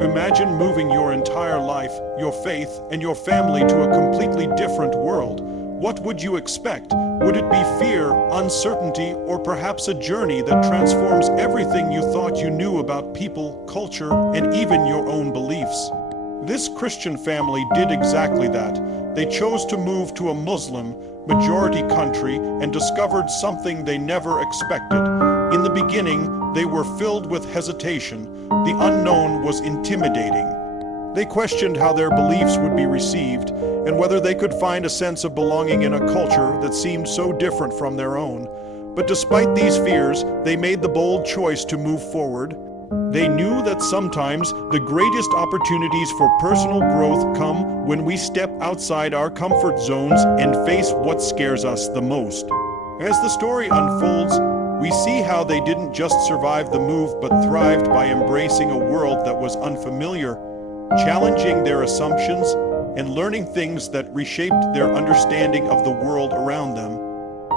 Imagine moving your entire life, your faith, and your family to a completely different world. What would you expect? Would it be fear, uncertainty, or perhaps a journey that transforms everything you thought you knew about people, culture, and even your own beliefs? This Christian family did exactly that. They chose to move to a Muslim majority country and discovered something they never expected. In the beginning, they were filled with hesitation. The unknown was intimidating. They questioned how their beliefs would be received and whether they could find a sense of belonging in a culture that seemed so different from their own. But despite these fears, they made the bold choice to move forward. They knew that sometimes the greatest opportunities for personal growth come when we step outside our comfort zones and face what scares us the most. As the story unfolds, we see how they didn't just survive the move but thrived by embracing a world that was unfamiliar, challenging their assumptions, and learning things that reshaped their understanding of the world around them.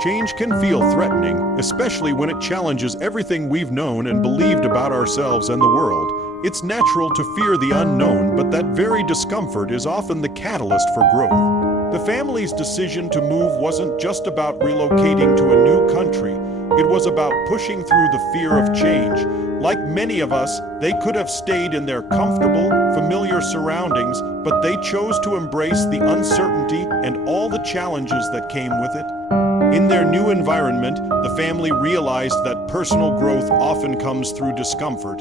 Change can feel threatening, especially when it challenges everything we've known and believed about ourselves and the world. It's natural to fear the unknown, but that very discomfort is often the catalyst for growth. The family's decision to move wasn't just about relocating to a new country. It was about pushing through the fear of change. Like many of us, they could have stayed in their comfortable, familiar surroundings, but they chose to embrace the uncertainty and all the challenges that came with it. In their new environment, the family realized that personal growth often comes through discomfort.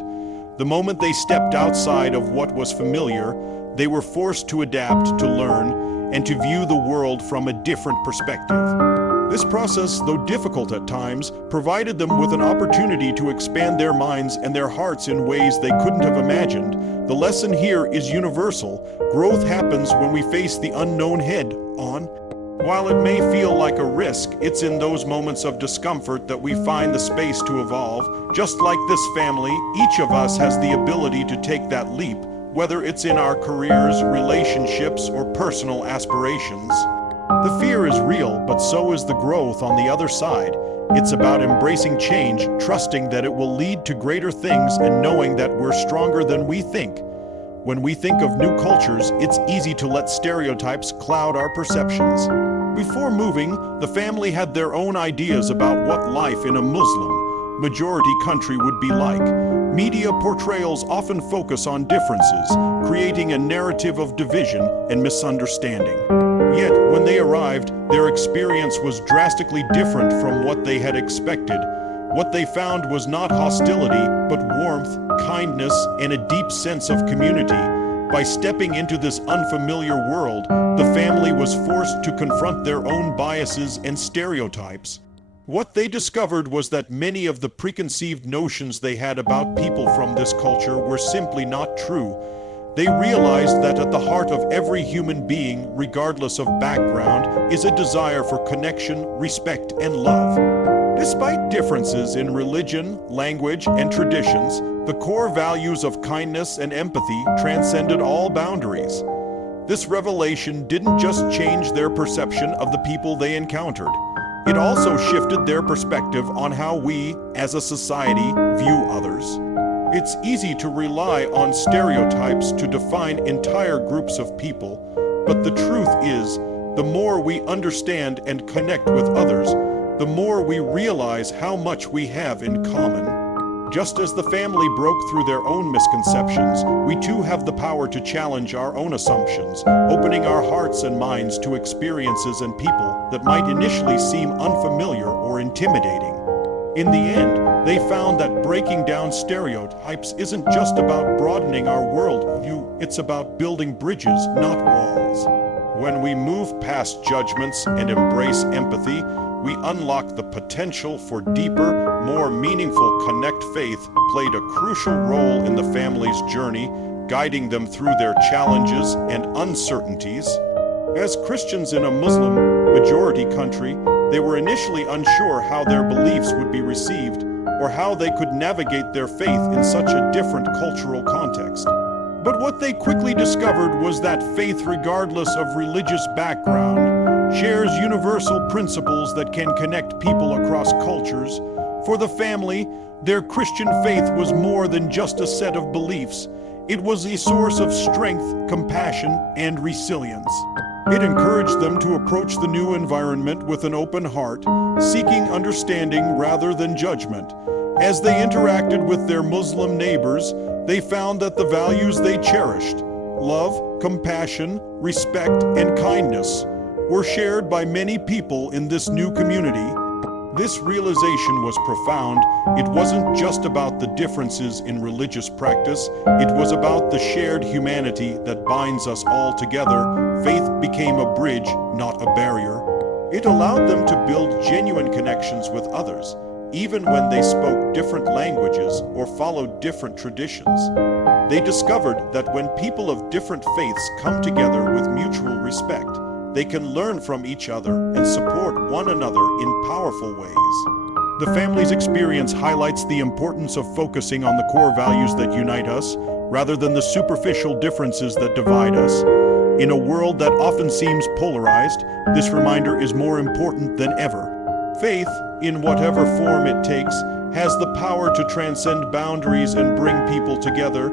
The moment they stepped outside of what was familiar, they were forced to adapt, to learn, and to view the world from a different perspective. This process, though difficult at times, provided them with an opportunity to expand their minds and their hearts in ways they couldn't have imagined. The lesson here is universal. Growth happens when we face the unknown head-on. While it may feel like a risk, it's in those moments of discomfort that we find the space to evolve. Just like this family, each of us has the ability to take that leap, whether it's in our careers, relationships, or personal aspirations. The fear is real, but so is the growth on the other side. It's about embracing change, trusting that it will lead to greater things, and knowing that we're stronger than we think. When we think of new cultures, it's easy to let stereotypes cloud our perceptions. Before moving, the family had their own ideas about what life in a Muslim majority country would be like. Media portrayals often focus on differences, creating a narrative of division and misunderstanding. Yet, when they arrived, their experience was drastically different from what they had expected. What they found was not hostility, but warmth, kindness, and a deep sense of community. By stepping into this unfamiliar world, the family was forced to confront their own biases and stereotypes. What they discovered was that many of the preconceived notions they had about people from this culture were simply not true. They realized that at the heart of every human being, regardless of background, is a desire for connection, respect, and love. Despite differences in religion, language, and traditions, the core values of kindness and empathy transcended all boundaries. This revelation didn't just change their perception of the people they encountered. It also shifted their perspective on how we, as a society, view others. It's easy to rely on stereotypes to define entire groups of people, but the truth is, the more we understand and connect with others, the more we realize how much we have in common. Just as the family broke through their own misconceptions, we too have the power to challenge our own assumptions, opening our hearts and minds to experiences and people that might initially seem unfamiliar or intimidating. In the end, they found that breaking down stereotypes isn't just about broadening our worldview, it's about building bridges, not walls. When we move past judgments and embrace empathy, we unlock the potential for deeper, more meaningful connect. Faith played a crucial role in the family's journey, guiding them through their challenges and uncertainties. As Christians in a Muslim majority country, they were initially unsure how their beliefs would be received or how they could navigate their faith in such a different cultural context. But what they quickly discovered was that faith, regardless of religious background, shares universal principles that can connect people across cultures. For the family, their Christian faith was more than just a set of beliefs. It was a source of strength, compassion, and resilience. It encouraged them to approach the new environment with an open heart, seeking understanding rather than judgment. As they interacted with their Muslim neighbors, they found that the values they cherished, love, compassion, respect, and kindness, were shared by many people in this new community. This realization was profound. It wasn't just about the differences in religious practice, it was about the shared humanity that binds us all together. Faith became a bridge, not a barrier. It allowed them to build genuine connections with others, even when they spoke different languages or followed different traditions. They discovered that when people of different faiths come together with mutual respect, they can learn from each other and support one another in powerful ways. The family's experience highlights the importance of focusing on the core values that unite us, rather than the superficial differences that divide us. In a world that often seems polarized, this reminder is more important than ever. Faith, in whatever form it takes, has the power to transcend boundaries and bring people together,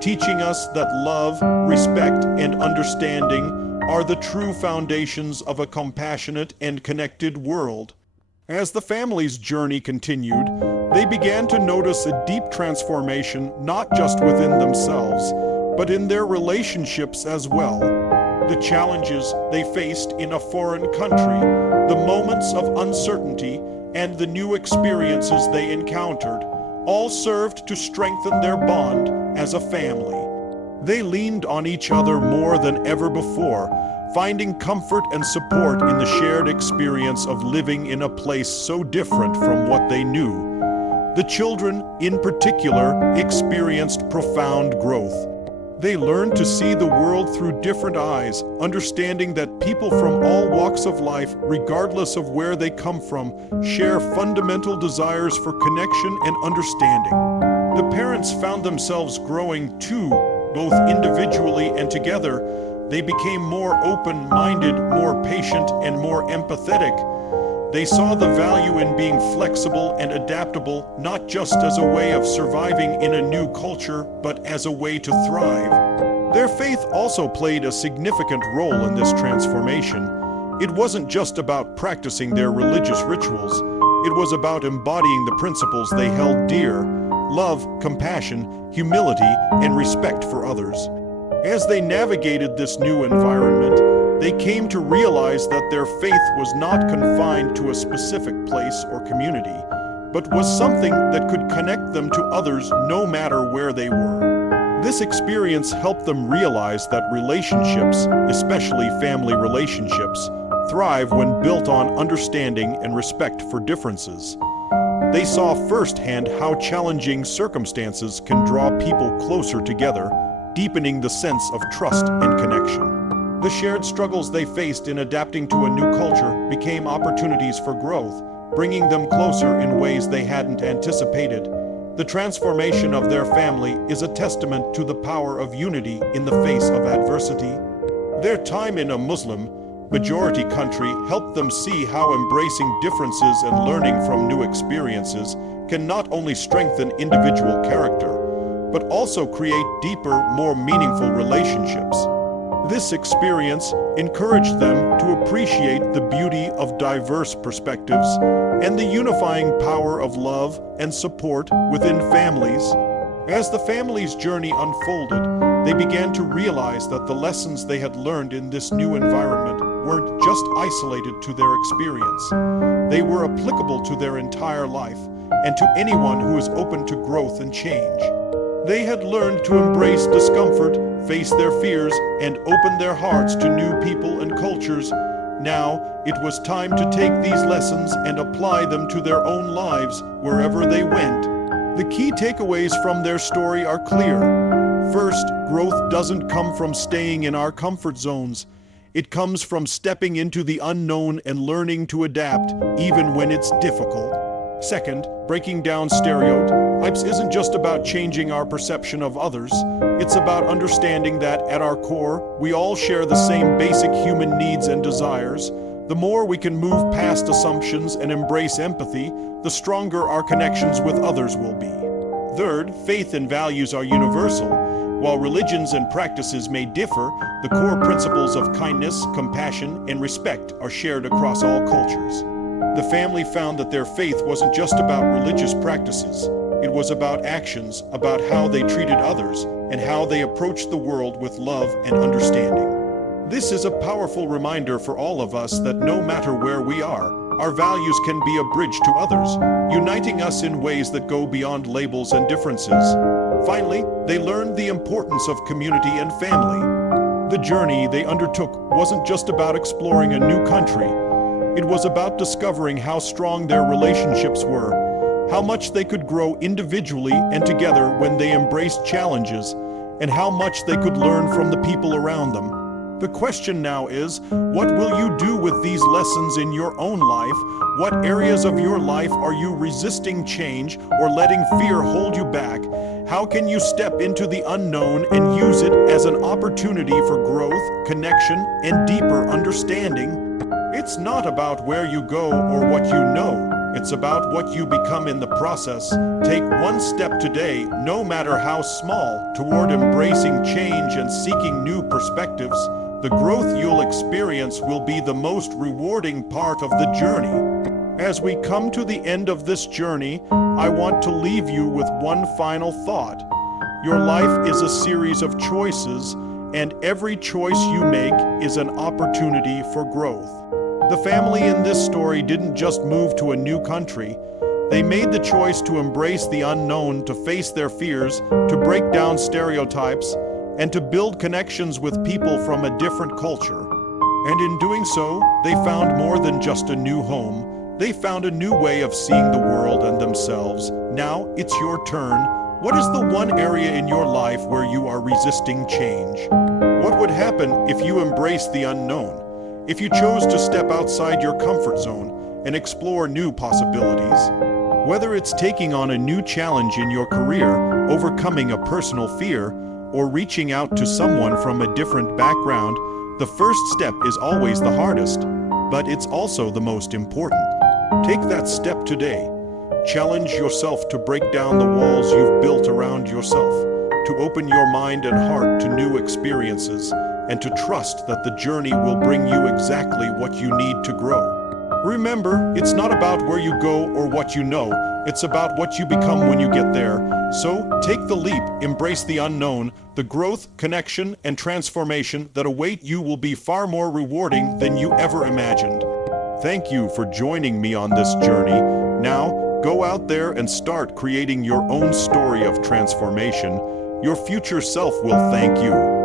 teaching us that love, respect, and understanding are the true foundations of a compassionate and connected world. As the family's journey continued, they began to notice a deep transformation not just within themselves, but in their relationships as well. The challenges they faced in a foreign country, the moments of uncertainty, and the new experiences they encountered, all served to strengthen their bond as a family. They leaned on each other more than ever before, finding comfort and support in the shared experience of living in a place so different from what they knew. The children, in particular, experienced profound growth. They learned to see the world through different eyes, understanding that people from all walks of life, regardless of where they come from, share fundamental desires for connection and understanding. The parents found themselves growing too, both individually and together. They became more open-minded, more patient, and more empathetic. They saw the value in being flexible and adaptable, not just as a way of surviving in a new culture, but as a way to thrive. Their faith also played a significant role in this transformation. It wasn't just about practicing their religious rituals. It was about embodying the principles they held dear: love, compassion, humility, and respect for others. As they navigated this new environment, they came to realize that their faith was not confined to a specific place or community, but was something that could connect them to others no matter where they were. This experience helped them realize that relationships, especially family relationships, thrive when built on understanding and respect for differences. They saw firsthand how challenging circumstances can draw people closer together, deepening the sense of trust and connection. The shared struggles they faced in adapting to a new culture became opportunities for growth, bringing them closer in ways they hadn't anticipated. The transformation of their family is a testament to the power of unity in the face of adversity. Their time in a Muslim-majority country helped them see how embracing differences and learning from new experiences can not only strengthen individual character, but also create deeper, more meaningful relationships. This experience encouraged them to appreciate the beauty of diverse perspectives and the unifying power of love and support within families. As the family's journey unfolded, they began to realize that the lessons they had learned in this new environment weren't just isolated to their experience. They were applicable to their entire life and to anyone who is open to growth and change. They had learned to embrace discomfort, face their fears, and open their hearts to new people and cultures. Now, it was time to take these lessons and apply them to their own lives wherever they went. The key takeaways from their story are clear. First, growth doesn't come from staying in our comfort zones. It comes from stepping into the unknown and learning to adapt, even when it's difficult. Second, breaking down stereotypes isn't just about changing our perception of others. It's about understanding that, at our core, we all share the same basic human needs and desires. The more we can move past assumptions and embrace empathy, the stronger our connections with others will be. Third, faith and values are universal. While religions and practices may differ, the core principles of kindness, compassion, and respect are shared across all cultures. The family found that their faith wasn't just about religious practices. It was about actions, about how they treated others, and how they approached the world with love and understanding. This is a powerful reminder for all of us that no matter where we are, our values can be a bridge to others, uniting us in ways that go beyond labels and differences. Finally, they learned the importance of community and family. The journey they undertook wasn't just about exploring a new country. It was about discovering how strong their relationships were, how much they could grow individually and together when they embraced challenges, and how much they could learn from the people around them. The question now is, what will you do with these lessons in your own life? What areas of your life are you resisting change or letting fear hold you back? How can you step into the unknown and use it as an opportunity for growth, connection, and deeper understanding? It's not about where you go or what you know. It's about what you become in the process. Take one step today, no matter how small, toward embracing change and seeking new perspectives. The growth you'll experience will be the most rewarding part of the journey. As we come to the end of this journey, I want to leave you with one final thought. Your life is a series of choices, and every choice you make is an opportunity for growth. The family in this story didn't just move to a new country. They made the choice to embrace the unknown, to face their fears, to break down stereotypes, and to build connections with people from a different culture. And in doing so, they found more than just a new home. They found a new way of seeing the world and themselves. Now, it's your turn. What is the one area in your life where you are resisting change? What would happen if you embraced the unknown? If you chose to step outside your comfort zone and explore new possibilities? Whether it's taking on a new challenge in your career, overcoming a personal fear, or reaching out to someone from a different background, the first step is always the hardest, but it's also the most important. Take that step today. Challenge yourself to break down the walls you've built around yourself, to open your mind and heart to new experiences, and to trust that the journey will bring you exactly what you need to grow. Remember, it's not about where you go or what you know, it's about what you become when you get there. So, take the leap, embrace the unknown. The growth, connection, and transformation that await you will be far more rewarding than you ever imagined. Thank you for joining me on this journey. Now, go out there and start creating your own story of transformation. Your future self will thank you.